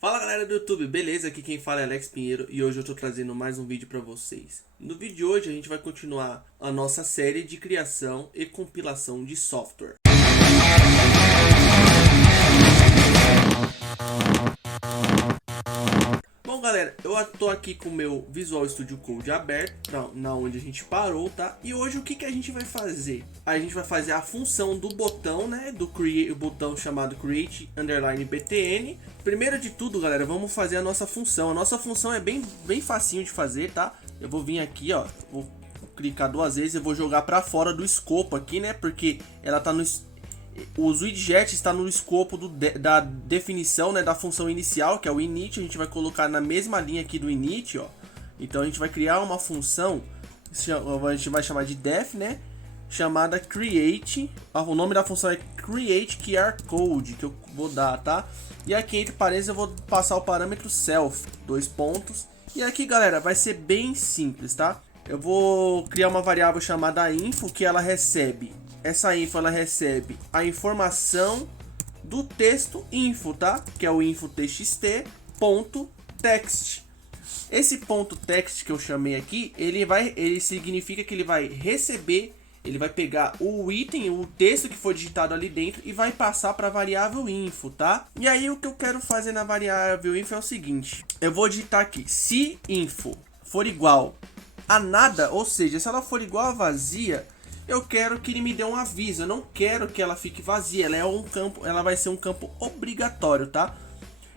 Fala galera do YouTube, beleza? Aqui quem fala é Alex Pinheiro e hoje eu tô trazendo mais um vídeo pra vocês. No vídeo de hoje a gente vai continuar a nossa série de criação e compilação de software. Bom galera, eu tô aqui com o meu Visual Studio Code aberto, na onde a gente parou, tá? E hoje o que a gente vai fazer? A gente vai fazer a função do botão, né? O botão chamado create_btn. Primeiro de tudo, galera, vamos fazer a nossa função. A nossa função é bem facinho de fazer, tá? Eu vou vir aqui, ó, vou clicar duas vezes, eu vou jogar pra fora do escopo aqui, né? Porque ela tá no... Os widgets está no escopo da definição, né, da função inicial, que é o init. A gente vai colocar na mesma linha aqui do init, ó. Então a gente vai criar uma função, a gente vai chamar de def, né, chamada create. O nome da função é create QR code, que eu vou dar, tá? E aqui entre parênteses eu vou passar o parâmetro self, dois pontos. E aqui, galera, vai ser bem simples, tá? Eu vou criar uma variável chamada info, que ela recebe... Essa info ela recebe a informação do texto info, tá? Que é o info.txt.text. Esse ponto text que eu chamei aqui, ele significa que ele vai receber, ele vai pegar o item, o texto que foi digitado ali dentro e vai passar para a variável info, tá? E aí o que eu quero fazer na variável info é o seguinte: eu vou digitar aqui, se info for igual a nada, ou seja, se ela for igual a vazia, eu quero que ele me dê um aviso. Eu não quero que ela fique vazia. Ela vai ser um campo obrigatório, tá?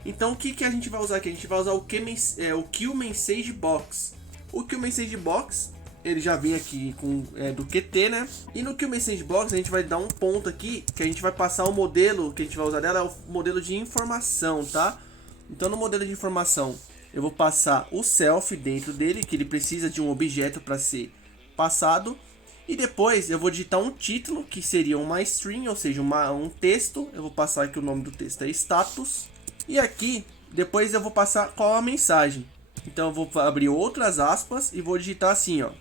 Então o que a gente vai usar aqui? A gente vai usar o QMessageBox. O QMessageBox, ele já vem aqui com do Qt, né? E no QMessageBox a gente vai dar um ponto aqui, que a gente vai passar o modelo que a gente vai usar dela, é o modelo de informação, tá? Então no modelo de informação eu vou passar o self dentro dele, que ele precisa de um objeto para ser passado. E depois eu vou digitar um título, que seria uma string, ou seja, um texto. Eu vou passar aqui, o nome do texto é status. E aqui, depois eu vou passar qual a mensagem. Então eu vou abrir outras aspas e vou digitar assim, ó,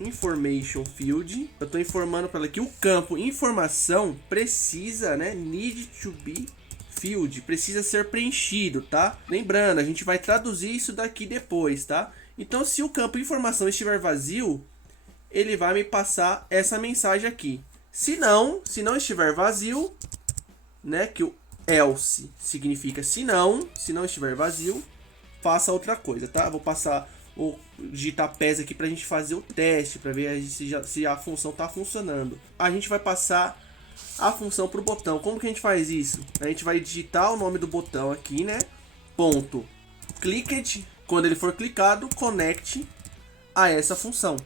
information field. Eu estou informando para ela que o campo informação precisa, né, need to be filled, precisa ser preenchido, tá? Lembrando, a gente vai traduzir isso daqui depois, tá? Então se o campo informação estiver vazio, ele vai me passar essa mensagem aqui. Se não estiver vazio, né, que o else significa se não estiver vazio, faça outra coisa, tá? Vou passar o digitar PES aqui pra gente fazer o teste, para ver se a função tá funcionando. A gente vai passar a função pro botão. Como que a gente faz isso? A gente vai digitar o nome do botão aqui, né? Ponto clicked. Quando ele for clicado, connect a essa função.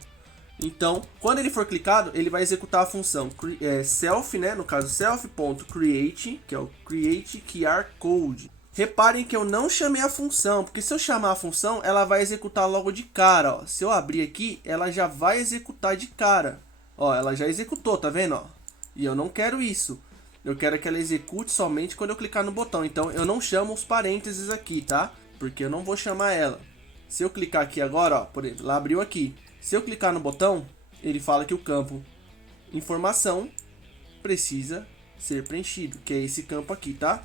Então, quando ele for clicado, ele vai executar a função self, né? No caso, self.create, que é o create QR code. Reparem que eu não chamei a função, porque se eu chamar a função, ela vai executar logo de cara, ó. Se eu abrir aqui, ela já vai executar de cara. Ó, ela já executou, tá vendo, ó? E eu não quero isso. Eu quero que ela execute somente quando eu clicar no botão. Então, eu não chamo os parênteses aqui, tá? Porque eu não vou chamar ela. Se eu clicar aqui agora, ó, por exemplo, ela abriu aqui. Se eu clicar no botão, ele fala que o campo informação precisa ser preenchido, que é esse campo aqui, tá?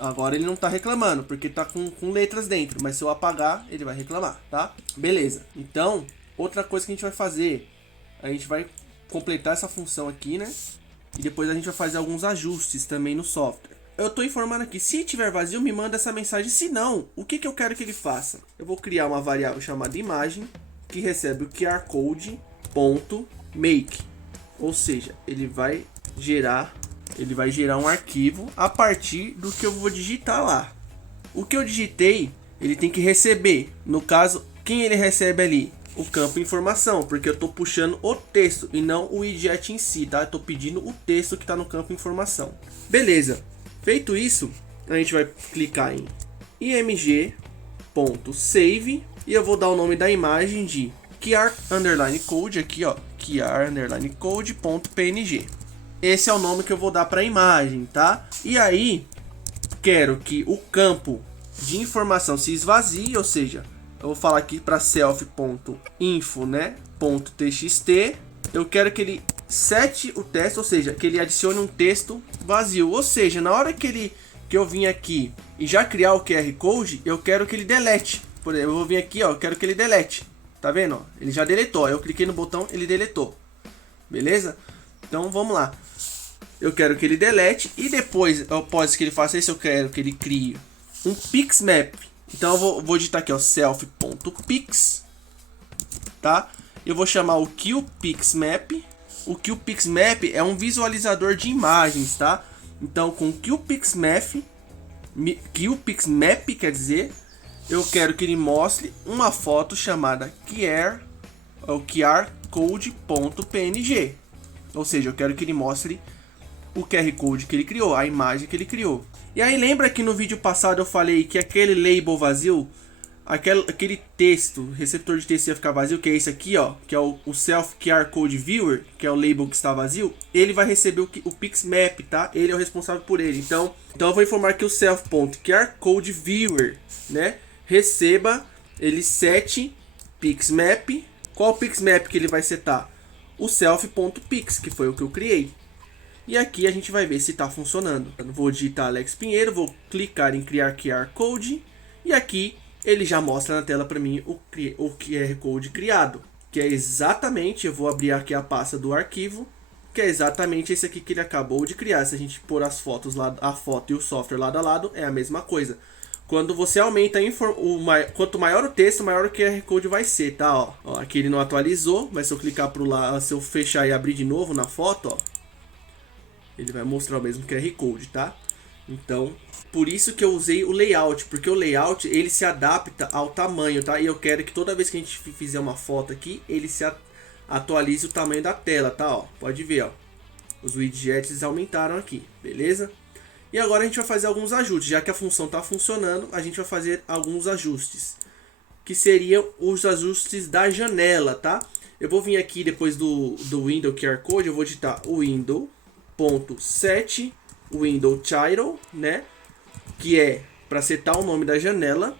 Agora ele não tá reclamando, porque tá com letras dentro, mas se eu apagar, ele vai reclamar, tá? Beleza. Então, outra coisa que a gente vai fazer, a gente vai completar essa função aqui, né? E depois a gente vai fazer alguns ajustes também no software. Eu tô informando aqui, se tiver vazio, me manda essa mensagem. Se não, o que eu quero que ele faça? Eu vou criar uma variável chamada imagem, que recebe o QR code .make, ou seja, ele vai gerar um arquivo a partir do que eu vou digitar lá. O que eu digitei, ele tem que receber. No caso, quem ele recebe ali? O campo informação, porque eu estou puxando o texto e não o widget em si, tá? Eu estou pedindo o texto que está no campo informação. Beleza. Feito isso, a gente vai clicar em img.save e eu vou dar o nome da imagem de QR_code aqui, ó, QR_code.png. Esse é o nome que eu vou dar para a imagem, tá? E aí, quero que o campo de informação se esvazie, ou seja, eu vou falar aqui para self.info, né, .txt. Eu quero que ele sete o texto, ou seja, que ele adicione um texto vazio, ou seja, na hora que ele que eu vim aqui e já criar o QR Code, eu quero que ele delete. Por exemplo, eu vou vir aqui, ó, eu quero que ele delete. Tá vendo? Ó? Ele já deletou. Eu cliquei no botão, ele deletou. Beleza? Então vamos lá. Eu quero que ele delete e depois, após que ele faça isso, eu quero que ele crie um pixmap. Então eu vou digitar aqui, ó, self.pix, tá? Eu vou chamar o QPixMap. O QPixMap é um visualizador de imagens, tá? Então com QPixMap, quer dizer, eu quero que ele mostre uma foto chamada QR Code.png. Ou seja, eu quero que ele mostre o QR Code que ele criou, a imagem que ele criou. E aí lembra que no vídeo passado eu falei que aquele label vazio, aquele texto, receptor de texto ia ficar vazio, que é esse aqui, ó, que é o Self QR Code Viewer, que é o label que está vazio, ele vai receber o Pixmap, tá? Ele é o responsável por ele. Então eu vou informar que o Self.QR Code Viewer, né, receba, ele sete Pixmap. Qual o Pixmap que ele vai setar? O Self.pix, que foi o que eu criei. E aqui a gente vai ver se está funcionando. Eu vou digitar Alex Pinheiro, vou clicar em criar QR Code e aqui ele já mostra na tela para mim o QR Code criado, que é exatamente, eu vou abrir aqui a pasta do arquivo, que é exatamente esse aqui que ele acabou de criar. Se a gente pôr as fotos lá, a foto e o software lado a lado, é a mesma coisa. Quando você aumenta quanto maior o texto, maior o QR Code vai ser, tá? Ó, aqui ele não atualizou, mas se eu clicar pro lado, se eu fechar e abrir de novo na foto, ó, ele vai mostrar o mesmo QR Code, tá? Então, por isso que eu usei o layout, porque o layout ele se adapta ao tamanho, tá? E eu quero que toda vez que a gente fizer uma foto aqui, ele se atualize o tamanho da tela, tá? Ó, pode ver, ó. Os widgets aumentaram aqui, beleza? E agora a gente vai fazer alguns ajustes, já que a função está funcionando, a gente vai fazer alguns ajustes, que seriam os ajustes da janela, tá? Eu vou vir aqui depois do window QR Code, eu vou digitar o window.set window title, né? Que é para setar o nome da janela,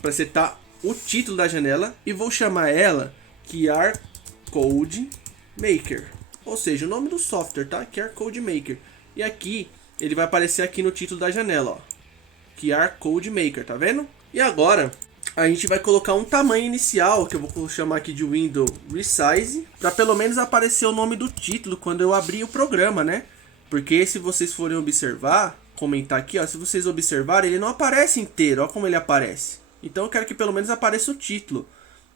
para setar o título da janela, e vou chamar ela QR Code Maker, ou seja, o nome do software, tá? QR Code Maker. E aqui ele vai aparecer aqui no título da janela, ó, QR Code Maker, tá vendo? E agora a gente vai colocar um tamanho inicial, que eu vou chamar aqui de Window Resize, para pelo menos aparecer o nome do título quando eu abrir o programa, né? Porque se vocês forem observar, comentar aqui, ó, se vocês observarem, ele não aparece inteiro, ó como ele aparece. Então eu quero que pelo menos apareça o título.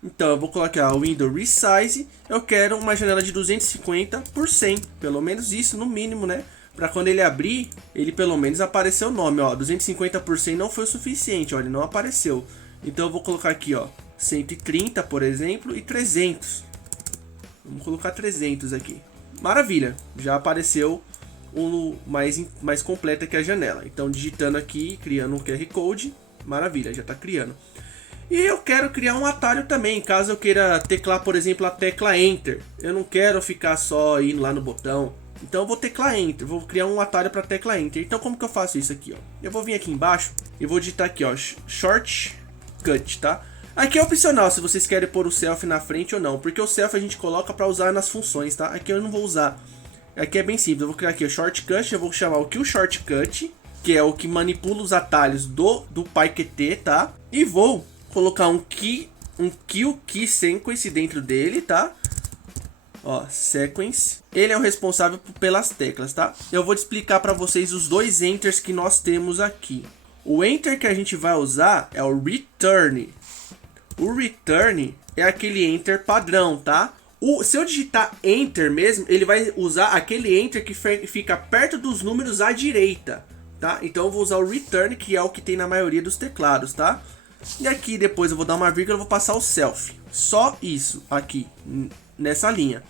Então eu vou colocar o Window Resize, eu quero uma janela de 250 por 100, pelo menos isso no mínimo, né? Para quando ele abrir, ele pelo menos aparecer o nome, ó, 250 por 100 não foi o suficiente, ó, ele não apareceu. Então eu vou colocar aqui, ó, 130, por exemplo, e 300. Vamos colocar 300 aqui. Maravilha, já apareceu o mais completa que a janela. Então digitando aqui, criando um QR Code, maravilha, já está criando. E eu quero criar um atalho também, caso eu queira teclar, por exemplo, a tecla Enter. Eu não quero ficar só indo lá no botão. Então eu vou teclar Enter, vou criar um atalho para tecla Enter. Então como que eu faço isso aqui, ó? Eu vou vir aqui embaixo e vou digitar aqui, ó, Shortcut, tá? Aqui é opcional se vocês querem pôr o self na frente ou não, porque o self a gente coloca para usar nas funções, tá? Aqui eu não vou usar. Aqui é bem simples, eu vou criar aqui o Shortcut, eu vou chamar o QShortcut, que é o que manipula os atalhos do PyQt, tá? E vou colocar um key sequence dentro dele, tá? Ó, sequence. Ele é o responsável pelas teclas, tá? Eu vou explicar para vocês os dois enters que nós temos aqui. O enter que a gente vai usar é o return. O return é aquele enter padrão, tá? Se eu digitar enter mesmo, ele vai usar aquele enter que fica perto dos números à direita, tá? Então eu vou usar o return, que é o que tem na maioria dos teclados, tá? E aqui depois eu vou dar uma vírgula e vou passar o self. Só isso aqui, nessa linha.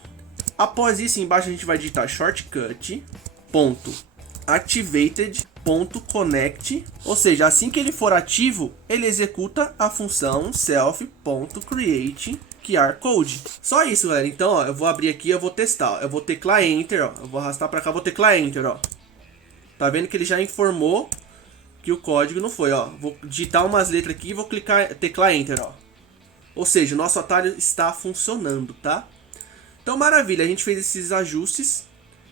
Após isso, embaixo a gente vai digitar shortcut.activated.connect, ou seja, assim que ele for ativo, ele executa a função self.create QR Code. Só isso, galera. Então, ó, eu vou abrir aqui, eu vou testar, ó. Eu vou teclar Enter, ó. Eu vou arrastar para cá, vou teclar Enter, ó. Tá vendo que ele já informou que o código não foi, ó. Vou digitar umas letras aqui e vou teclar Enter, ó. Ou seja, o nosso atalho está funcionando, tá? Então, maravilha, a gente fez esses ajustes.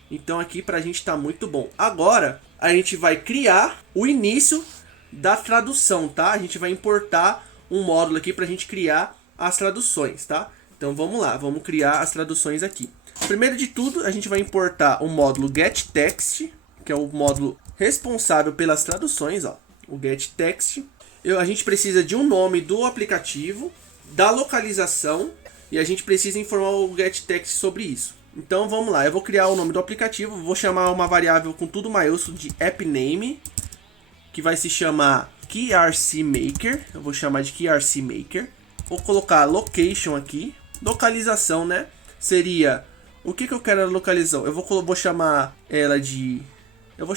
Então aqui pra gente tá muito bom. Agora a gente vai criar o início da tradução, tá? A gente vai importar um módulo aqui pra gente criar as traduções, tá? Então vamos lá, vamos criar as traduções aqui. Primeiro de tudo, a gente vai importar o módulo getText, que é o módulo responsável pelas traduções, ó. O getText. A gente precisa de um nome do aplicativo, da localização, e a gente precisa informar o getText sobre isso. Então vamos lá, eu vou criar o nome do aplicativo, vou chamar uma variável com tudo maiúsculo de appName, que vai se chamar KeyRCMaker, eu vou chamar de KeyRCMaker. Vou colocar location aqui, localização, né? Seria, o que eu quero localização? Eu vou chamar ela de... Eu vou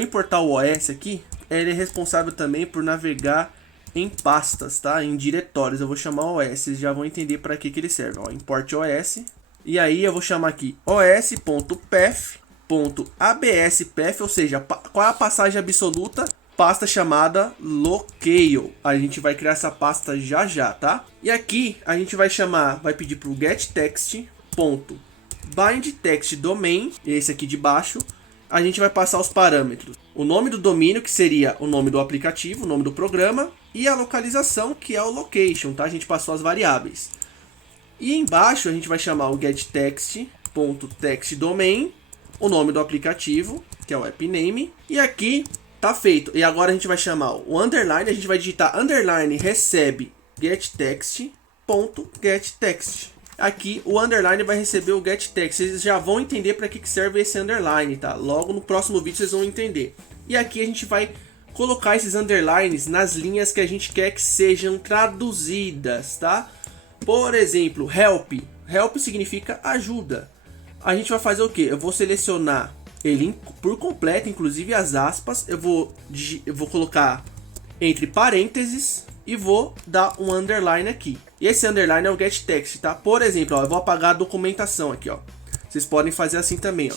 importar o OS aqui, ele é responsável também por navegar em pastas, tá? Em diretórios, eu vou chamar OS, vocês já vão entender para que ele serve, ó, import OS. E aí eu vou chamar aqui os.path.abspath, ou seja, qual é a passagem absoluta? Pasta chamada locale. A gente vai criar essa pasta já já, tá? E aqui a gente vai pedir para o getText.bindTextDomain, esse aqui de baixo. A gente vai passar os parâmetros. O nome do domínio, que seria o nome do aplicativo, o nome do programa, e a localização, que é o location, tá? A gente passou as variáveis. E embaixo a gente vai chamar o getText.textDomain, o nome do aplicativo, que é o appName, e aqui tá feito. E agora a gente vai chamar o underline, a gente vai digitar underline recebe getText.getText. Aqui o underline vai receber o getText. Vocês já vão entender para que serve esse underline, tá? Logo no próximo vídeo vocês vão entender. E aqui a gente vai colocar esses underlines nas linhas que a gente quer que sejam traduzidas, tá? Por exemplo, help. Help significa ajuda. A gente vai fazer o que? Eu vou selecionar ele por completo, inclusive as aspas. Eu vou colocar entre parênteses e vou dar um underline aqui. E esse underline é o getText, tá? Por exemplo, ó, eu vou apagar a documentação aqui, ó. Vocês podem fazer assim também, ó.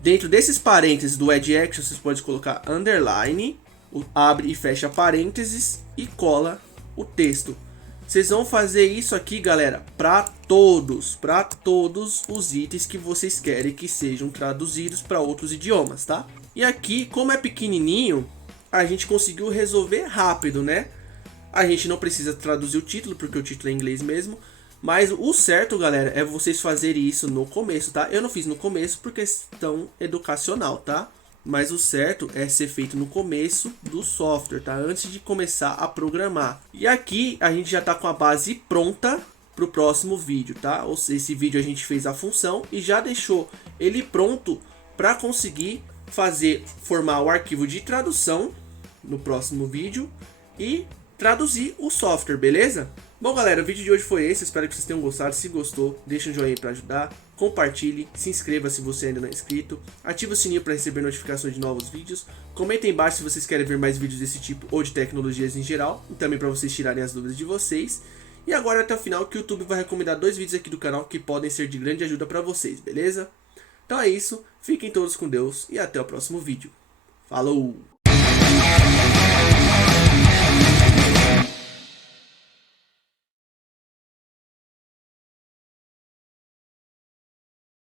Dentro desses parênteses do edAction, vocês podem colocar underline, abre e fecha parênteses e cola o texto. Vocês vão fazer isso aqui, galera, para todos os itens que vocês querem que sejam traduzidos para outros idiomas, tá? E aqui, como é pequenininho, a gente conseguiu resolver rápido, né? A gente não precisa traduzir o título, porque o título é em inglês mesmo. Mas o certo, galera, é vocês fazerem isso no começo, tá? Eu não fiz no começo por questão educacional, tá? Mas o certo é ser feito no começo do software, tá? Antes de começar a programar. E aqui a gente já tá com a base pronta para o próximo vídeo, tá? Ou seja, esse vídeo a gente fez a função e já deixou ele pronto para conseguir formar o arquivo de tradução no próximo vídeo e traduzir o software, beleza? Bom, galera, o vídeo de hoje foi esse, espero que vocês tenham gostado. Se gostou, deixa um joinha para ajudar, compartilhe, se inscreva se você ainda não é inscrito, ative o sininho para receber notificações de novos vídeos, comenta aí embaixo se vocês querem ver mais vídeos desse tipo ou de tecnologias em geral, e também para vocês tirarem as dúvidas de vocês. E agora até o final que o YouTube vai recomendar 2 vídeos aqui do canal que podem ser de grande ajuda para vocês, beleza? Então é isso, fiquem todos com Deus e até o próximo vídeo. Falou!